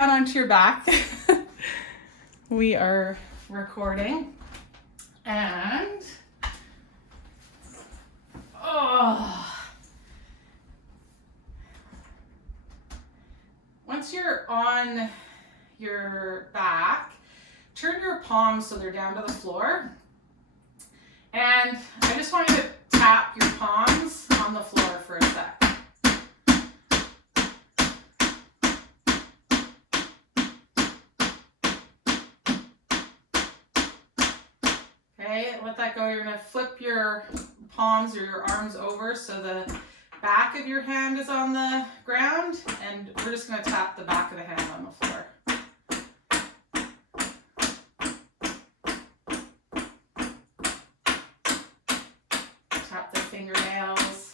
Onto your back. We are recording. And once you're on your back, turn your palms so they're down to the floor. And I just want you to tap your palms on the floor for a sec. Okay, let that go. You're going to flip your palms or your arms over so the back of your hand is on the ground, and we're just going to tap the back of the hand on the floor. Tap the fingernails.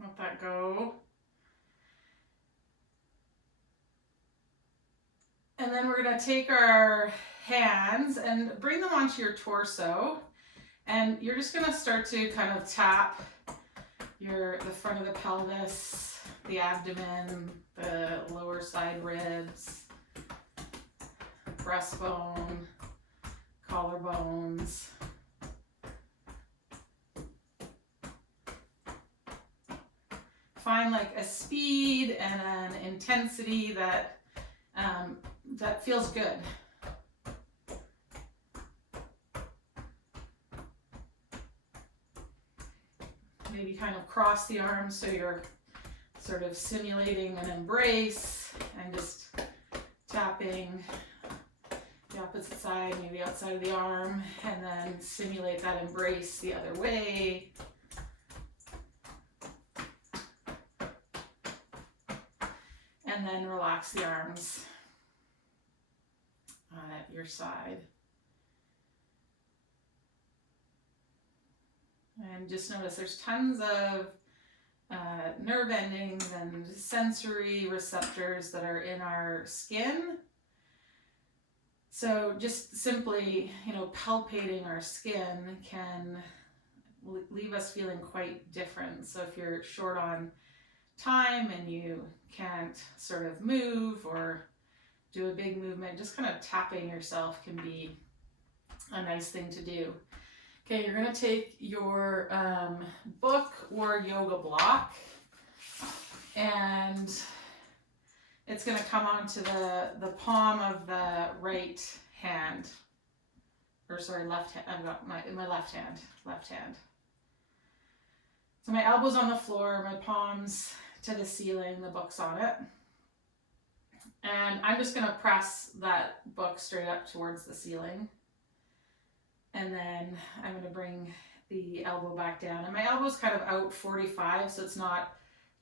Let that go. And then we're going to take our hands and bring them onto your torso, and you're just going to start to kind of tap the front of the pelvis, the abdomen, the lower side ribs, breastbone, collarbones. Find like a speed and an intensity that feels good. Maybe kind of cross the arms so you're sort of simulating an embrace and just tapping the opposite side, maybe outside of the arm, and then simulate that embrace the other way. And then relax the arms at your side. And just notice there's tons of nerve endings and sensory receptors that are in our skin. So just simply, palpating our skin can leave us feeling quite different. So if you're short on time and you can't sort of move or do a big movement, just kind of tapping yourself can be a nice thing to do. Okay, you're going to take your book or yoga block, and it's going to come onto the palm of the right hand, or sorry, left hand. I've got my left hand. So my elbows on the floor, my palms to the ceiling, the book's on it. And I'm just going to press that book straight up towards the ceiling. And then I'm going to bring the elbow back down. And my elbow's kind of out 45, so it's not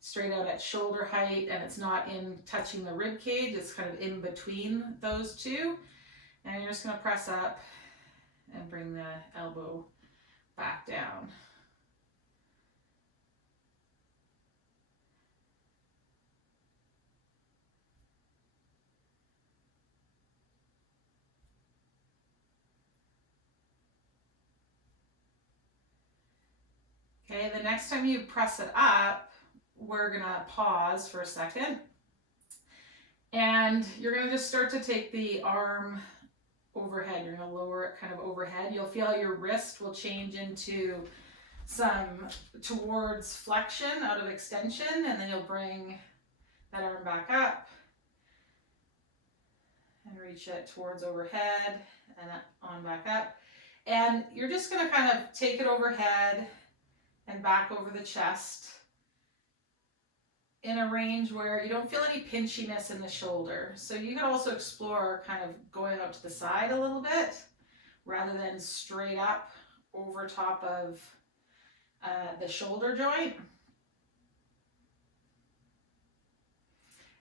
straight out at shoulder height, and it's not in touching the rib cage. It's kind of in between those two. And you're just going to press up and bring the elbow back down. Okay, the next time you press it up, we're gonna pause for a second. And you're gonna just start to take the arm overhead. You're gonna lower it kind of overhead. You'll feel your wrist will change into some towards flexion out of extension, and then you'll bring that arm back up and reach it towards overhead and on back up. And you're just gonna kind of take it overhead and back over the chest in a range where you don't feel any pinchiness in the shoulder. So you can also explore kind of going out to the side a little bit rather than straight up over top of the shoulder joint.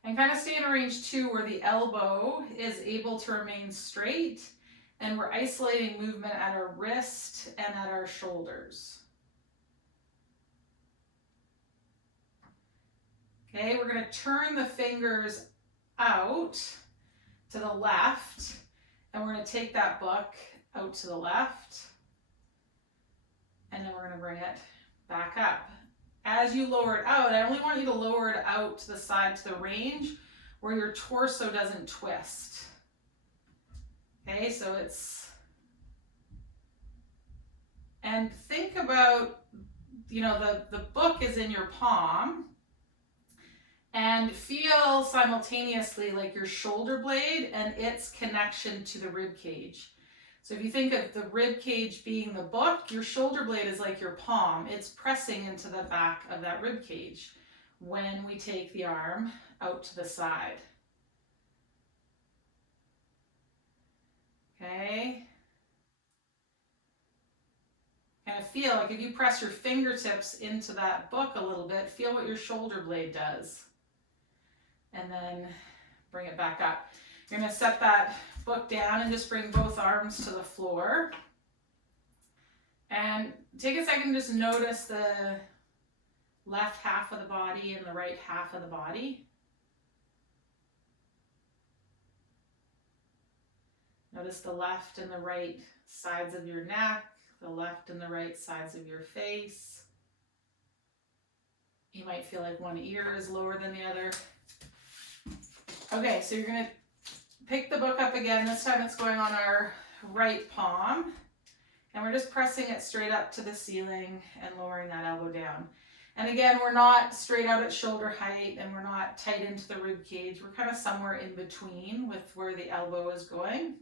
And kind of stay in a range too where the elbow is able to remain straight, and we're isolating movement at our wrist and at our shoulders. Okay, we're going to turn the fingers out to the left, and we're going to take that book out to the left, and then we're going to bring it back up. as you lower it out, I only want you to lower it out to the side, to the range where your torso doesn't twist. Okay, so it's, and think about, you know, the book is in your palm, and feel simultaneously like your shoulder blade and its connection to the rib cage. So if you think of the rib cage being the book, your shoulder blade is like your palm. It's pressing into the back of that rib cage when we take the arm out to the side. Okay? Kind of feel like if you press your fingertips into that book a little bit, feel what your shoulder blade does. And then bring it back up. You're going to set that book down and just bring both arms to the floor. And take a second, just notice the left half of the body and the right half of the body. Notice the left and the right sides of your neck, the left and the right sides of your face. You might feel like one ear is lower than the other. Okay, so you're going to pick the book up again. This time it's going on our right palm. And we're just pressing it straight up to the ceiling and lowering that elbow down. And again, we're not straight out at shoulder height and we're not tight into the rib cage. We're kind of somewhere in between with where the elbow is going.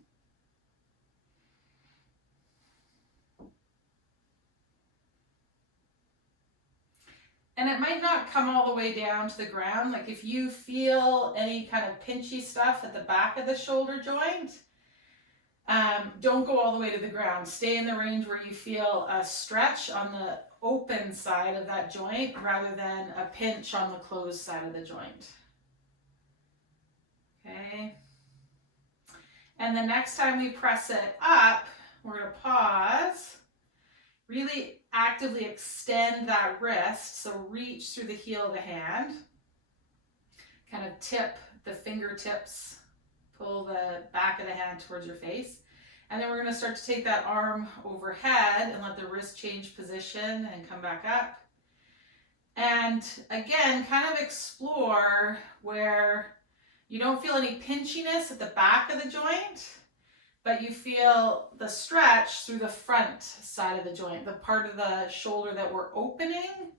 And it might not come all the way down to the ground. Like if you feel any kind of pinchy stuff at the back of the shoulder joint, don't go all the way to the ground. Stay in the range where you feel a stretch on the open side of that joint rather than a pinch on the closed side of the joint. Okay. And the next time we press it up, we're going to pause. Really actively extend that wrist, so reach through the heel of the hand. Kind of tip the fingertips, pull the back of the hand towards your face. And then we're going to start to take that arm overhead and let the wrist change position and come back up. And again, kind of explore where you don't feel any pinchiness at the back of the joint, but you feel the stretch through the front side of the joint, the part of the shoulder that we're opening,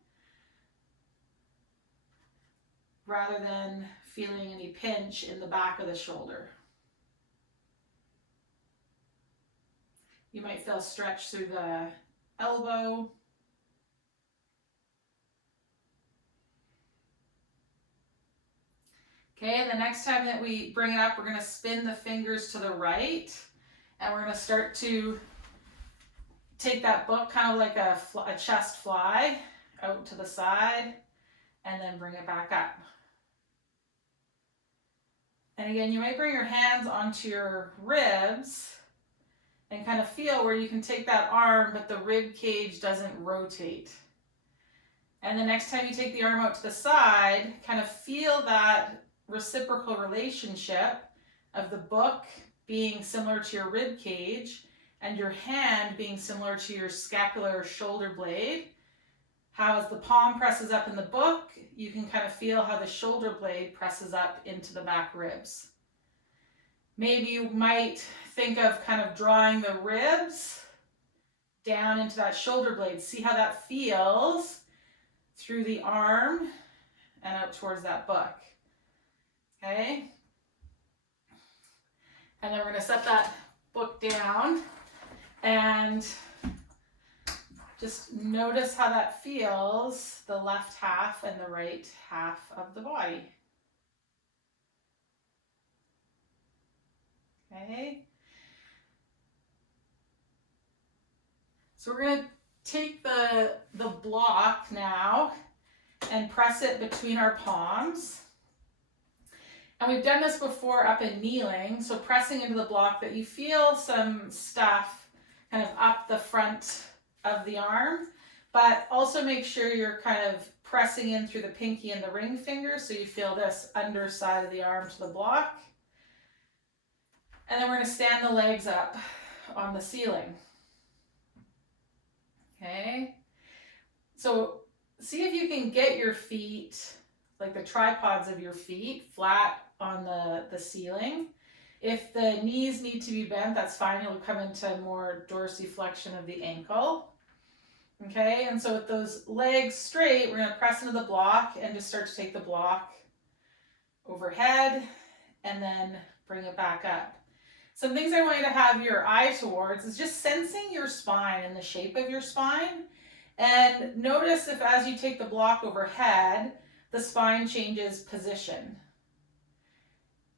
rather than feeling any pinch in the back of the shoulder. You might feel stretch through the elbow. Okay, the next time that we bring it up, we're going to spin the fingers to the right. And we're going to start to take that book kind of like a chest fly out to the side and then bring it back up. And again, you might bring your hands onto your ribs and kind of feel where you can take that arm, but the rib cage doesn't rotate. And the next time you take the arm out to the side, kind of feel that reciprocal relationship of the book being similar to your rib cage and your hand being similar to your scapular shoulder blade. How as the palm presses up in the book, you can kind of feel how the shoulder blade presses up into the back ribs. Maybe you might think of kind of drawing the ribs down into that shoulder blade. See how that feels through the arm and out towards that book. Okay? And then we're going to set that book down and just notice how that feels, the left half and the right half of the body. Okay? So we're going to take the block now and press it between our palms. And we've done this before up in kneeling, so pressing into the block that you feel some stuff kind of up the front of the arm, but also make sure you're kind of pressing in through the pinky and the ring finger so you feel this underside of the arm to the block. And then we're going to stand the legs up on the ceiling. Okay, so see if you can get your feet, like the tripods of your feet, flat on the ceiling. If the knees need to be bent, that's fine. You'll come into more dorsiflexion of the ankle. Okay, and so with those legs straight, we're going to press into the block and just start to take the block overhead and then bring it back up. Some things I want you to have your eye towards is just sensing your spine and the shape of your spine. And notice if as you take the block overhead, the spine changes position.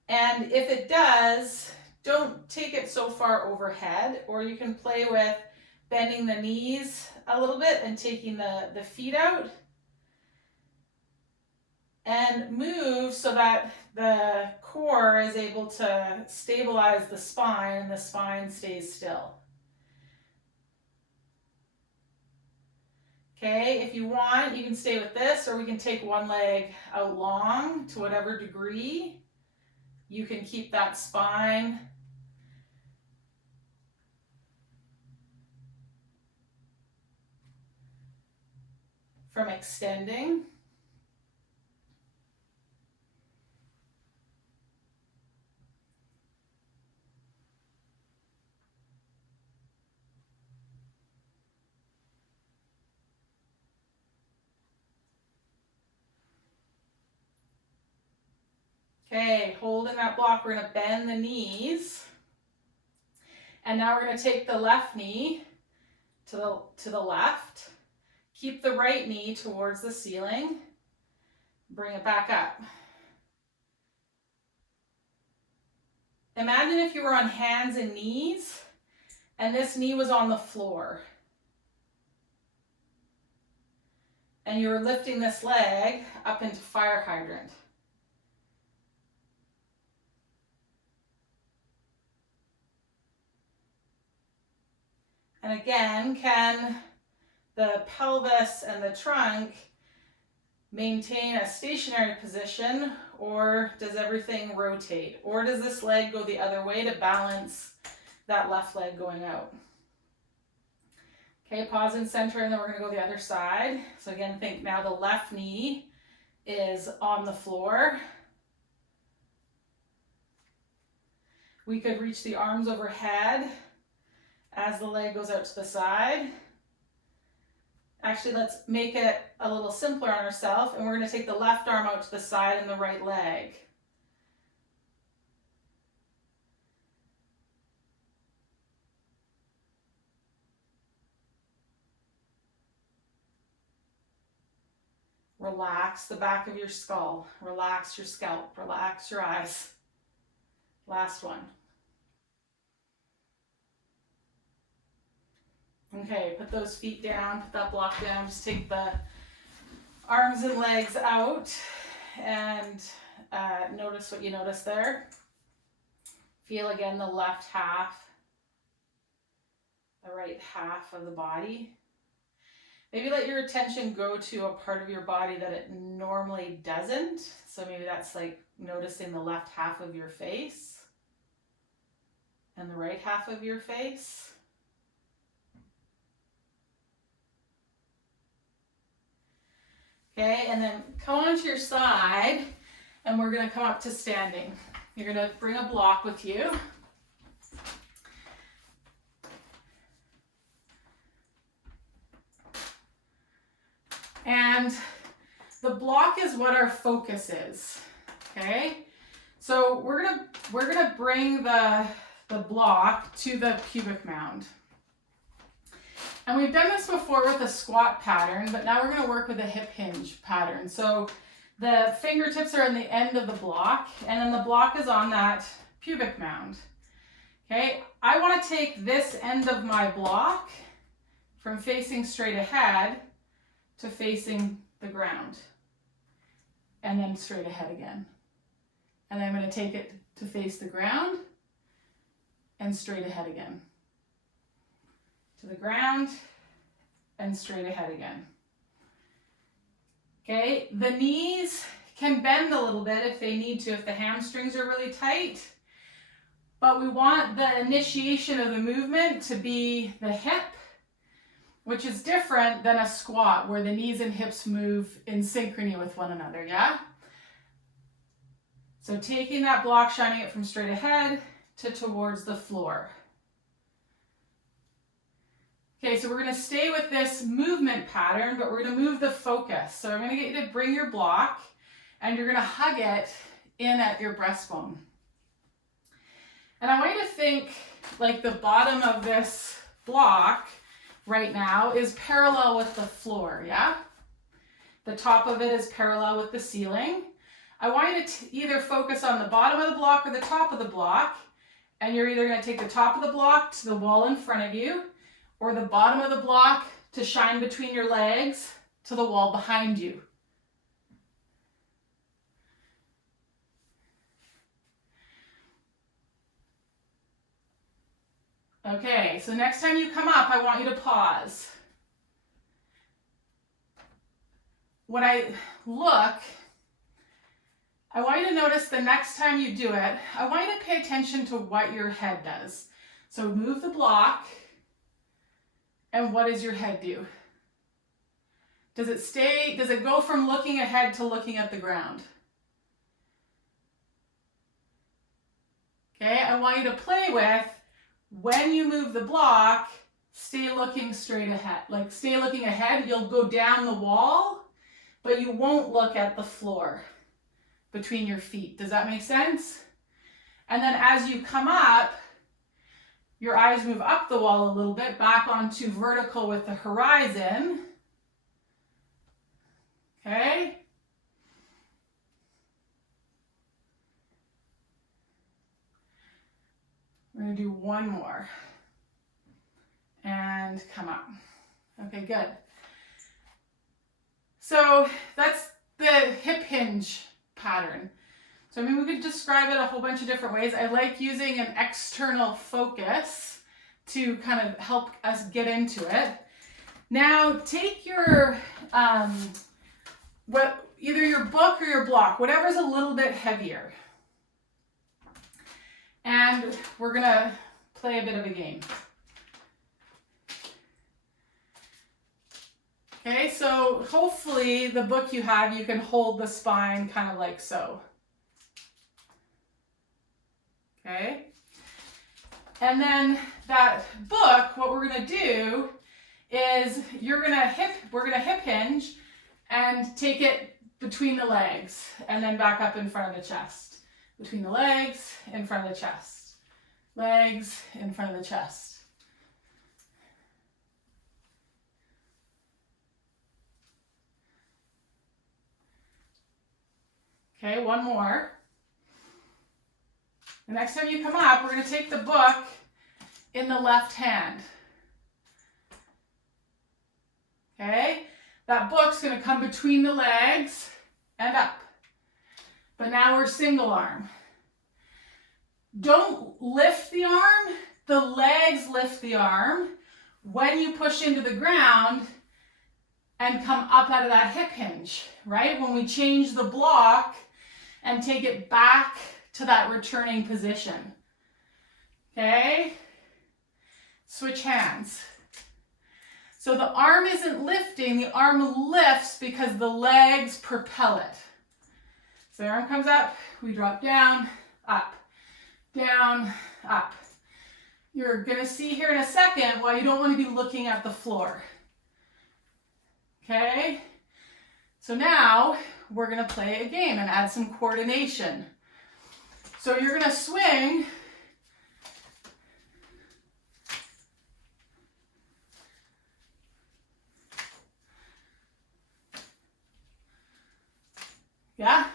And if it does, don't take it so far overhead, or you can play with bending the knees a little bit and taking the feet out. And move so that the core is able to stabilize the spine and the spine stays still. Okay, if you want, you can stay with this, or we can take one leg out long to whatever degree. You can keep that spine from extending. Okay, holding that block, we're going to bend the knees. And now we're going to take the left knee to the left. Keep the right knee towards the ceiling. Bring it back up. Imagine if you were on hands and knees and this knee was on the floor. And you were lifting this leg up into fire hydrant. And again, can the pelvis and the trunk maintain a stationary position, or does everything rotate? Or does this leg go the other way to balance that left leg going out? Okay, pause and center, and then we're going to go the other side. So again, think now the left knee is on the floor. We could reach the arms overhead as the leg goes out to the side. Actually, let's make it a little simpler on ourselves, and we're going to take the left arm out to the side and the right leg. Relax the back of your skull. Relax your scalp. Relax your eyes. Last one. Okay, put those feet down, put that block down, just take the arms and legs out and notice what you notice there. Feel again the left half, the right half of the body. Maybe let your attention go to a part of your body that it normally doesn't. So maybe that's like noticing the left half of your face and the right half of your face. Okay, and then come onto your side, and we're going to come up to standing. You're going to bring a block with you. And the block is what our focus is. Okay? So we're gonna bring the block to the pubic mound. And we've done this before with a squat pattern, but now we're going to work with a hip hinge pattern. So the fingertips are in the end of the block, and then the block is on that pubic mound. Okay, I want to take this end of my block from facing straight ahead to facing the ground, and then straight ahead again. And then I'm going to take it to face the ground and straight ahead again. To the ground and straight ahead again. Okay, the knees can bend a little bit if they need to, if the hamstrings are really tight, but we want the initiation of the movement to be the hip, which is different than a squat where the knees and hips move in synchrony with one another, yeah? So taking that block, shining it from straight ahead to towards the floor. Okay, so we're gonna stay with this movement pattern, but we're gonna move the focus. So I'm gonna get you to bring your block and you're gonna hug it in at your breastbone. And I want you to think like the bottom of this block right now is parallel with the floor, yeah? The top of it is parallel with the ceiling. I want you to either focus on the bottom of the block or the top of the block, and you're either gonna take the top of the block to the wall in front of you, or the bottom of the block to shine between your legs to the wall behind you. Okay, so next time you come up, I want you to pause. When I look, I want you to notice the next time you do it, I want you to pay attention to what your head does. So move the block, and what does your head do? Does it go from looking ahead to looking at the ground? Okay, I want you to play with, when you move the block, stay looking straight ahead. Like stay looking ahead, you'll go down the wall, but you won't look at the floor between your feet. Does that make sense? And then as you come up, your eyes move up the wall a little bit, back onto vertical with the horizon. Okay? We're gonna do one more. And come up. Okay, good. So that's the hip hinge pattern. So I mean, we could describe it a whole bunch of different ways. I like using an external focus to kind of help us get into it. Now take your, either your book or your block, whatever's a little bit heavier. And we're gonna play a bit of a game. Okay, so hopefully the book you have, you can hold the spine kind of like so. Okay, and then that book, what we're gonna do is we're gonna hip hinge and take it between the legs and then back up in front of the chest. Between the legs, in front of the chest. Legs, in front of the chest. Okay, one more. The next time you come up, we're going to take the book in the left hand. Okay? That book's going to come between the legs and up. But now we're single arm. Don't lift the arm. The legs lift the arm when you push into the ground and come up out of that hip hinge, right? When we change the block and take it back to that returning position. Okay? Switch hands. So the arm isn't lifting, the arm lifts because the legs propel it. So the arm comes up, we drop down, up, up. You're gonna see here in a second why you don't want to be looking at the floor. Okay? So now we're gonna play a game and add some coordination. So you're gonna swing yeah?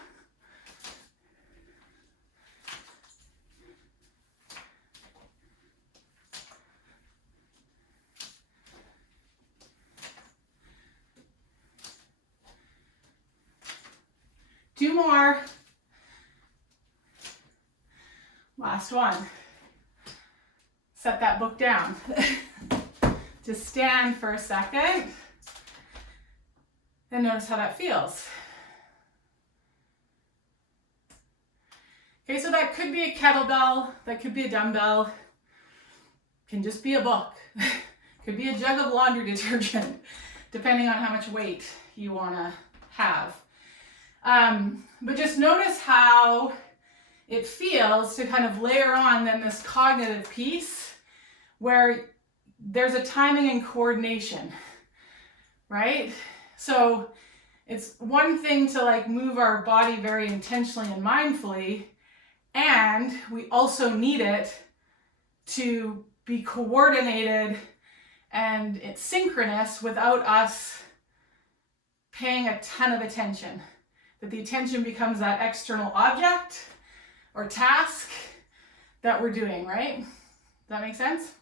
Two more. Last one. Set that book down. Just stand for a second and notice how that feels. Okay, so that could be a kettlebell, that could be a dumbbell, can just be a book. Could be a jug of laundry detergent, depending on how much weight you want to have. But just notice how it feels to kind of layer on then this cognitive piece where there's a timing and coordination, right? So it's one thing to like move our body very intentionally and mindfully, and we also need it to be coordinated and it's synchronous without us paying a ton of attention. That the attention becomes that external object or task that we're doing, right? Does that make sense?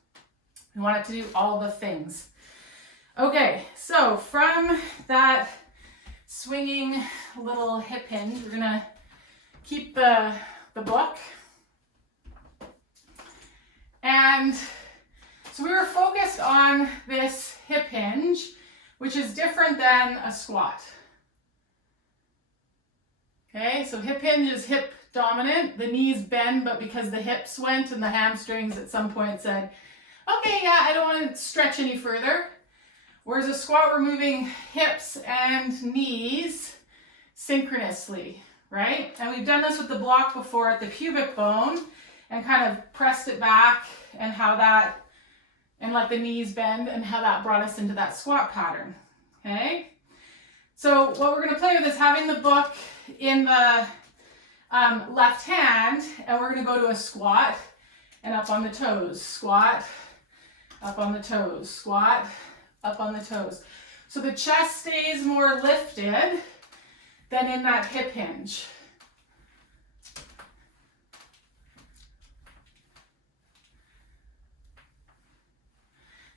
We want it to do all the things. Okay, so from that swinging little hip hinge, we're gonna keep the book. And so we were focused on this hip hinge, which is different than a squat. Okay, so hip hinge is hip dominant. The knees bend, but because the hips went and the hamstrings at some point said, okay, yeah, I don't want to stretch any further. Whereas a squat, we're moving hips and knees synchronously, right? And we've done this with the block before at the pubic bone and kind of pressed it back and how that, and let the knees bend and how that brought us into that squat pattern, okay? So what we're gonna play with is having the book in the left hand, and we're gonna go to a squat and up on the toes, squat, up on the toes, squat, up on the toes. So the chest stays more lifted than in that hip hinge.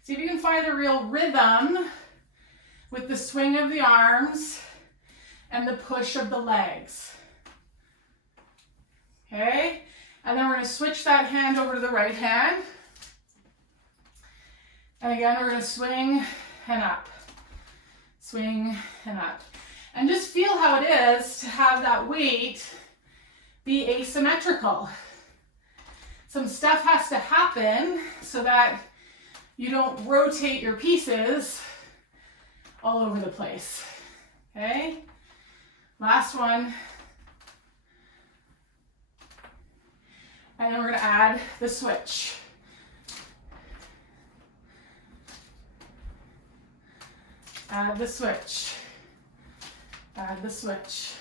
See if you can find a real rhythm with the swing of the arms and the push of the legs. Okay, and then we're going to switch that hand over to the right hand. And again, we're going to swing and up, swing and up. And just feel how it is to have that weight be asymmetrical. Some stuff has to happen so that you don't rotate your pieces all over the place, okay? Last one. And then we're gonna add the switch. Add the switch. Add the switch.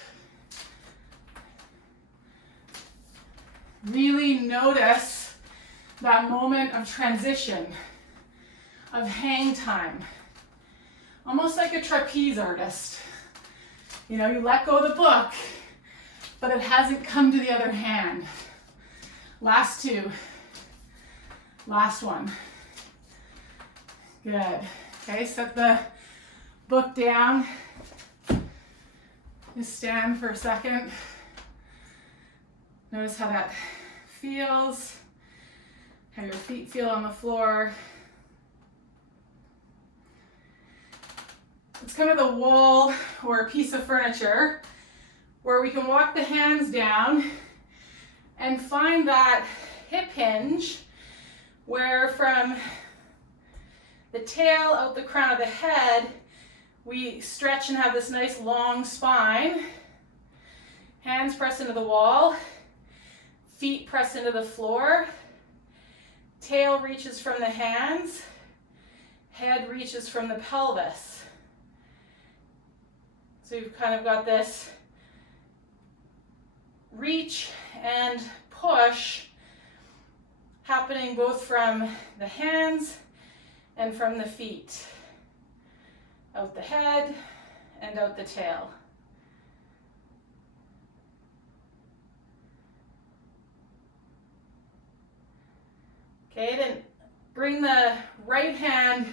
Really notice that moment of transition, of hang time. Almost like a trapeze artist. You know, you let go of the book, but it hasn't come to the other hand. Last two. Last one. Good. Okay, set the book down. Just stand for a second. Notice how that feels, how your feet feel on the floor. It's kind of the wall or a piece of furniture where we can walk the hands down and find that hip hinge where from the tail out the crown of the head, we stretch and have this nice long spine. Hands press into the wall, feet press into the floor, tail reaches from the hands, head reaches from the pelvis. So you've kind of got this reach and push happening both from the hands and from the feet. Out the head and out the tail. Okay, then bring the right hand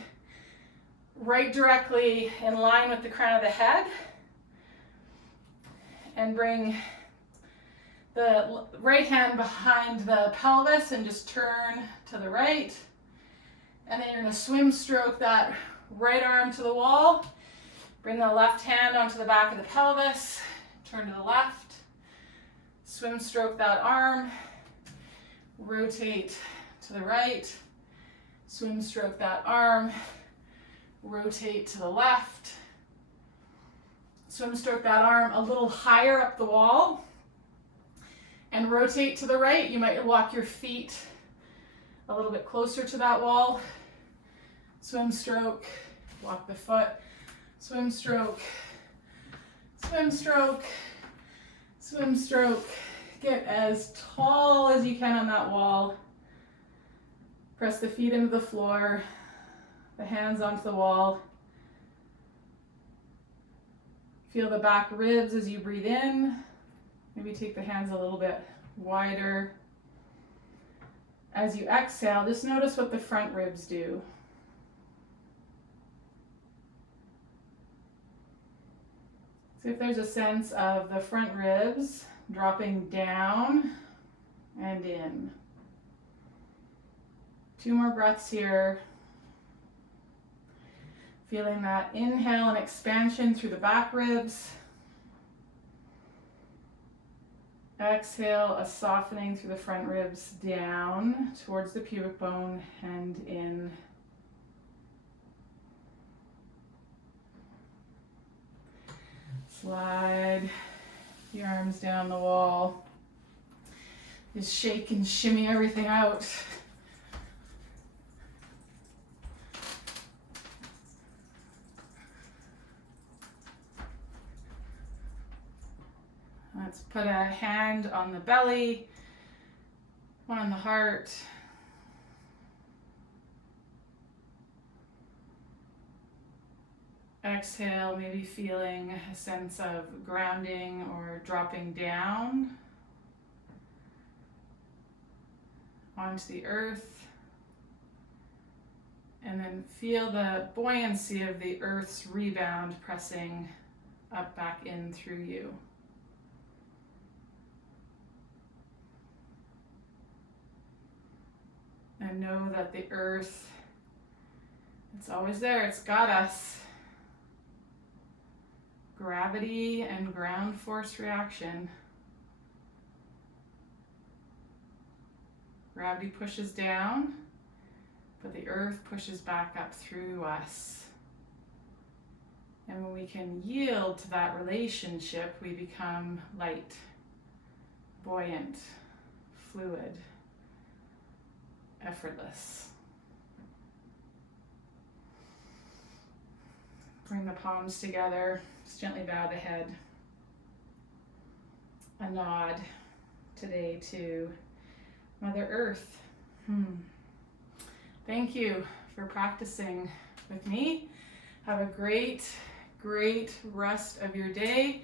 right directly in line with the crown of the head. And bring the right hand behind the pelvis and just turn to the right. And then you're going to swim stroke that right arm to the wall. Bring the left hand onto the back of the pelvis. Turn to the left. Swim stroke that arm. Rotate to the right. Swim stroke that arm, rotate to the left. Swim stroke that arm a little higher up the wall and rotate to the right. You might walk your feet a little bit closer to that wall. Swim stroke, walk the foot, swim stroke, swim stroke, swim stroke. Get as tall as you can on that wall. Press the feet into the floor, the hands onto the wall. Feel the back ribs as you breathe in. Maybe take the hands a little bit wider. As you exhale, just notice what the front ribs do. So if there's a sense of the front ribs dropping down and in. 2 more breaths here. Feeling that inhale and expansion through the back ribs. Exhale, a softening through the front ribs down towards the pubic bone and in. Slide the arms down the wall. Just shake and shimmy everything out. Let's put a hand on the belly, one on the heart. Exhale, maybe feeling a sense of grounding or dropping down onto the earth. And then feel the buoyancy of the earth's rebound pressing up back in through you. And know that the earth, it's always there, it's got us. Gravity and ground force reaction. Gravity pushes down, but the earth pushes back up through us. And when we can yield to that relationship, we become light, buoyant, fluid, effortless. Bring the palms together. Just gently bow the head. A nod today to Mother Earth. Thank you for practicing with me. Have a great rest of your day.